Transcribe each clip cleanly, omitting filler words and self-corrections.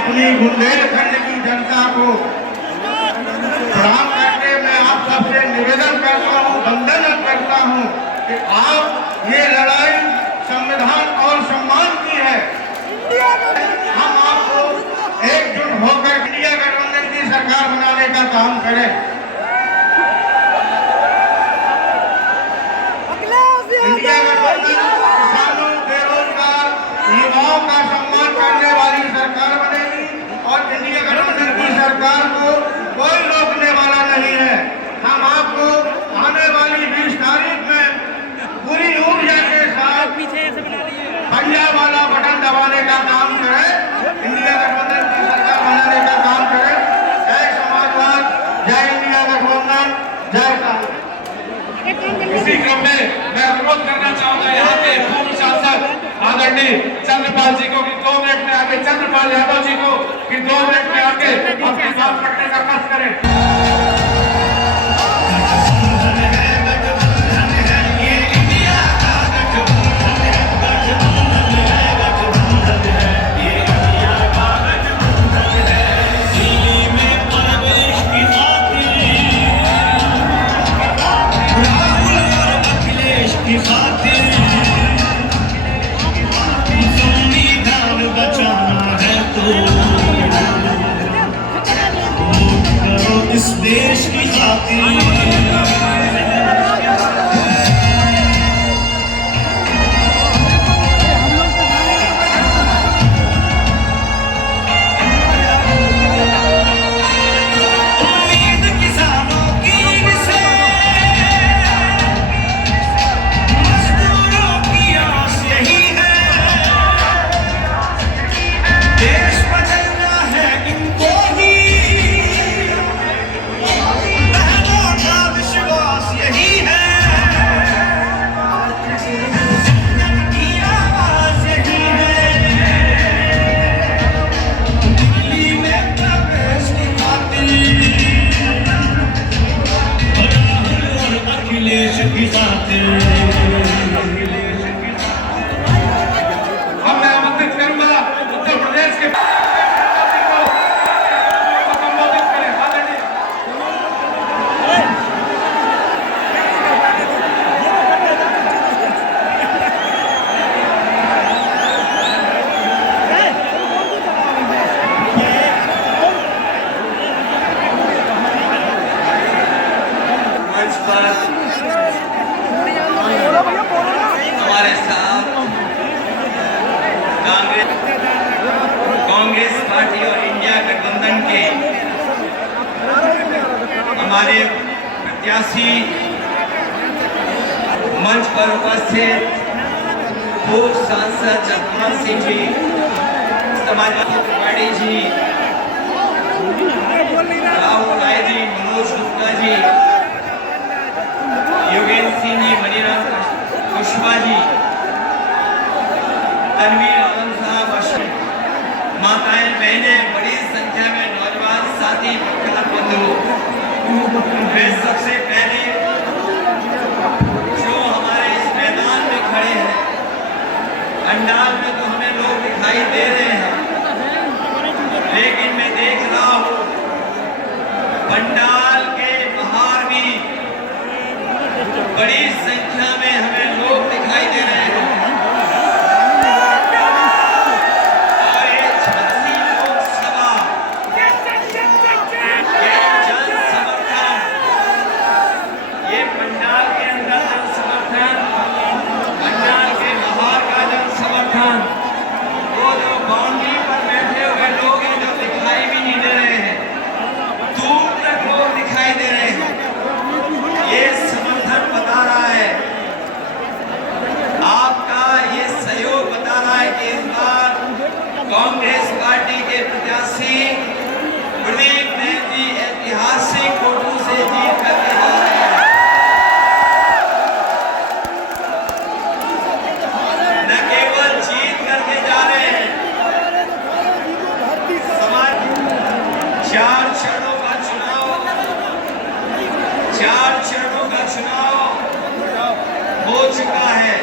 अपनी बुंदेलखंड की जनता को प्रणाम करके मैं आप सबसे निवेदन करता हूँ, वंदन करता हूँ कि आप ये लड़ाई संविधान और सम्मान की है। हम आपको एकजुट होकर इंडिया गठबंधन की सरकार बनाने का काम करें। इंडिया गठबंधन किसानों, बेरोजगार युवाओं का सम्मान करने वाली सरकार बनेगी और इंडिया गठबंधन की सरकार को कोई रोकने वाला नहीं है। हम आपको आने वाली 20 तारीख में पूरी ऊर्जा के साथ पहिया वाला बटन दबाने का काम करें, इंडिया गठबंधन की सरकार बनाने का काम करें। जय समाजवाद, जय इंडिया गठबंधन, जय कांग्रेस। इसी क्रम में मैं अनुरोध करना चाहूंगा यहाँ पे पूर्व सांसद आदरणीय चंद्रपाल जी को कि 2 मिनट में आके, चंद्रपाल यादव जी को कि 2 मिनट में आके अपनी बात रखने का कष्ट करें। इस देश की खातिर हमारे साथ कांग्रेस पार्टी और इंडिया गठबंधन के हमारे प्रत्याशी मंच पर उपस्थित पूर्व सांसद चंद्रपाल सिंह जी, समाजवादी पार्टी जी, राहुल राय जी, मनोज गुप्ता जी, योगेंद्र सिंह जी, मनीराम कुशवाहा जी, तनवीर आलम साहब, माताएं, बहनें, बड़ी संख्या में नौजवान साथी, बंधु, वे सबसे पहले जो हमारे इस मैदान में खड़े हैं, पंडाल में तो हमें लोग दिखाई दे रहे हैं, लेकिन मैं देख रहा हूँ पंडाल के बाहर भी बड़ी संख्या में हमें लोग दिखाई दे रहे हैं। और ये झांसी लोकसभा जन समर्थन, ये पंडाल के अंदर जन समर्थन, पंडाल के बाहर का जन समर्थन, वो जो बाउंड्री पर बैठे हुए लोग हैं जो दिखाई भी नहीं दे रहे हैं, दूर तक लोग दिखाई दे रहे हैं, ये समर्थन बता रहा है, आपका ये सहयोग बता रहा है कि इस बार कांग्रेस पार्टी के प्रत्याशी प्रदीप नैन जी ऐतिहासिक वोटों से जीत करके आ रहे हैं। न केवल जीत करके जा रहे हैं, समाज 4 चरणों का चुनाव हो चुका है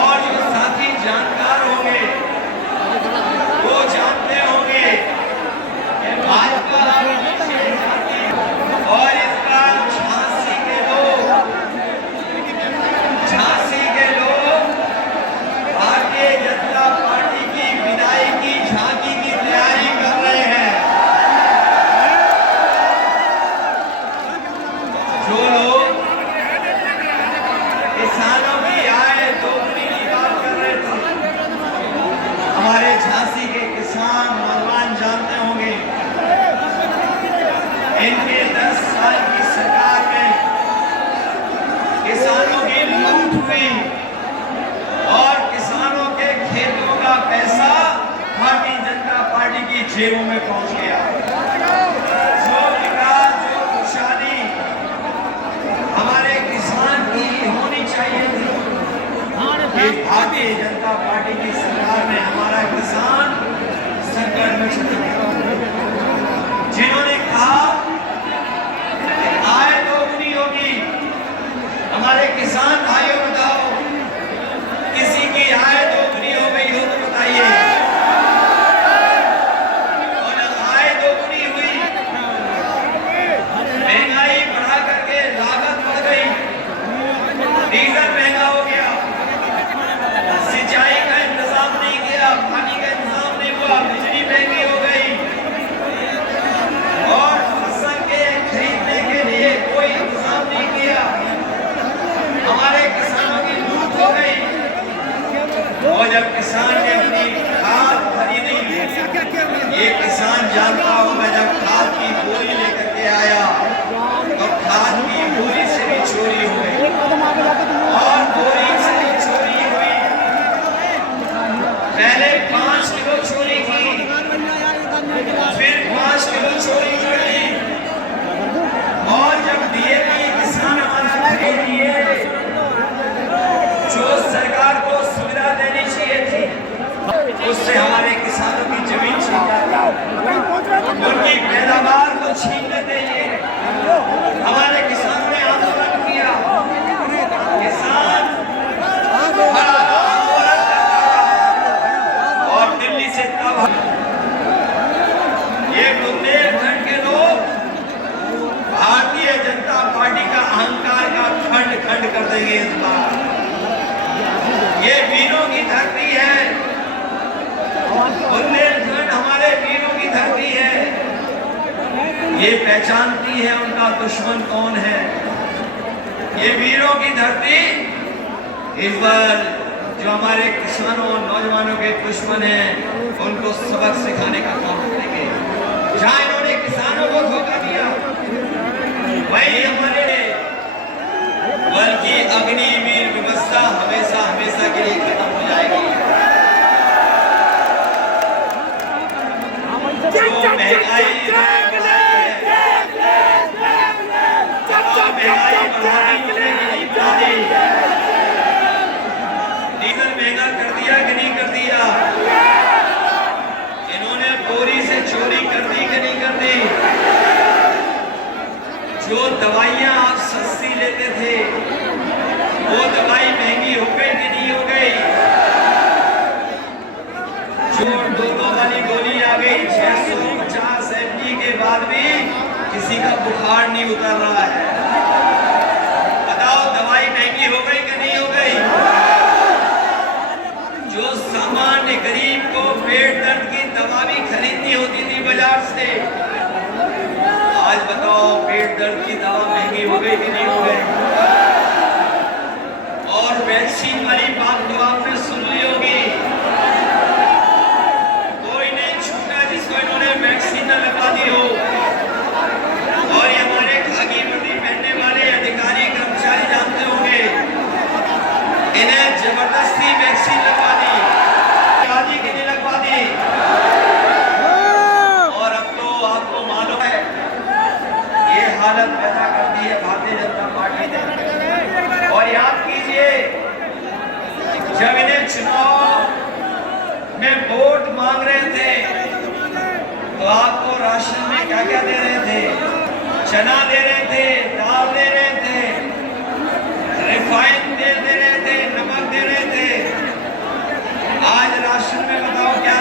और जो साथी जानकार होंगे वो हमारे झांसी के किसान नौजवान जानते होंगे, इनके 10 साल की सरकार में किसानों की लूट हुई और किसानों के खेतों का पैसा भारतीय जनता पार्टी की जेबों में पहुंच गया। जो विकास, जो खुशहाली हमारे किसान की होनी चाहिए थी, ये भारतीय जनता पार्टी की सरकार में हमारा किसान संकट में चला गया। जिन्होंने कहा कि आय दोगुनी होगी, हमारे किसान भाइयों बताओ, किसी की आय दोगुनी हो गई हो तो बताइए। और आय दोगुनी हुई, महंगाई बढ़ा करके लागत बढ़ गई, डीजल महंगा हो गया, सिंचाई का इंतजाम नहीं किया, पानी का इंतजाम नहीं हुआ, बिजली महंगी हो गई और फसल के खरीदने के लिए कोई इंतजाम नहीं किया। हमारे किसानों की लूट हो गई और जब किसान ने अपनी खाद खरीदी, ये किसान जानता होगा, जब खाद की बोरी लेकर के आया तो खाद की बोरी से भी चोरी हो गई और बोरी से भी चोरी हुई। पहले 5 किलो चोरी की, फिर 5 किलो चोरी कर ली और जब डीएपी किसान हमारा खरीद लिए, जो सरकार को सुविधा देनी चाहिए थी, उससे हमारे किसानों की जमीन छीन जाती, उनकी पैदावार को छीन लेते ये हमारे किसानों ने आंदोलन किया। किसान बड़ा आंदोलन करता और दिल्ली से तब ये बुंदेलखंड के लोग भारतीय जनता पार्टी का अहंकार का खंड खंड कर देंगे इस बार। ये वीरों की धरती है, बुंदेलखंड हमारे वीरों की धरती है, ये पहचानती है उनका दुश्मन कौन है। ये वीरों की धरती इस बार जो हमारे किसानों और नौजवानों के दुश्मन हैं, उनको सबक सिखाने का काम करेंगे। जहां इन्होंने किसानों को धोखा दिया, वही हमारे बल्कि अग्निवीर व्यवस्था हमेशा हमेशा के लिए खत्म हो जाएगी। जो महंगाई डीजल महंगा कर दिया कि नहीं कर दिया, इन्होंने बोरी से चोरी कर दी कि नहीं कर दी। जो दवाइयां आप सस्ती लेते थे, वो दवाई महंगी हो गई कि नहीं हो गई। जो 2 वाली गोली आ गई 650 mg के बाद भी किसी का बुखार नहीं उतर रहा है। बताओ दवाई महंगी हो गई कि नहीं हो गई। जो सामान्य गरीब को पेट दर्द की दवा भी खरीदनी होती थी बाजार से, आज बताओ पेट दर्द की दवा महंगी हो गई कि नहीं हो गई। और वैक्सीन वाली बात तो आपने सुन ली होगी, कोई नहीं छूटा जिसको इन्होंने वैक्सीन न लगा दी हो। और ये हमारे खाकी वर्दी पहनने वाले अधिकारी कर्मचारी जानते होंगे, इन्हें जबरदस्ती वैक्सीन लगवा दी, शादी के लिए लगवा दी। और अब तो आपको मालूम है ये हालत पैदा कर दी है भारतीय जनता पार्टी ने। और याद कीजिए, जब इन्हें चुनाव में वोट मांग रहे थे तो आपको राशन में क्या क्या दे रहे थे, चना दे रहे थे, दाल दे रहे थे, रिफाइंड तेल दे रहे थे, नमक दे रहे थे। आज राशन में बताओ क्या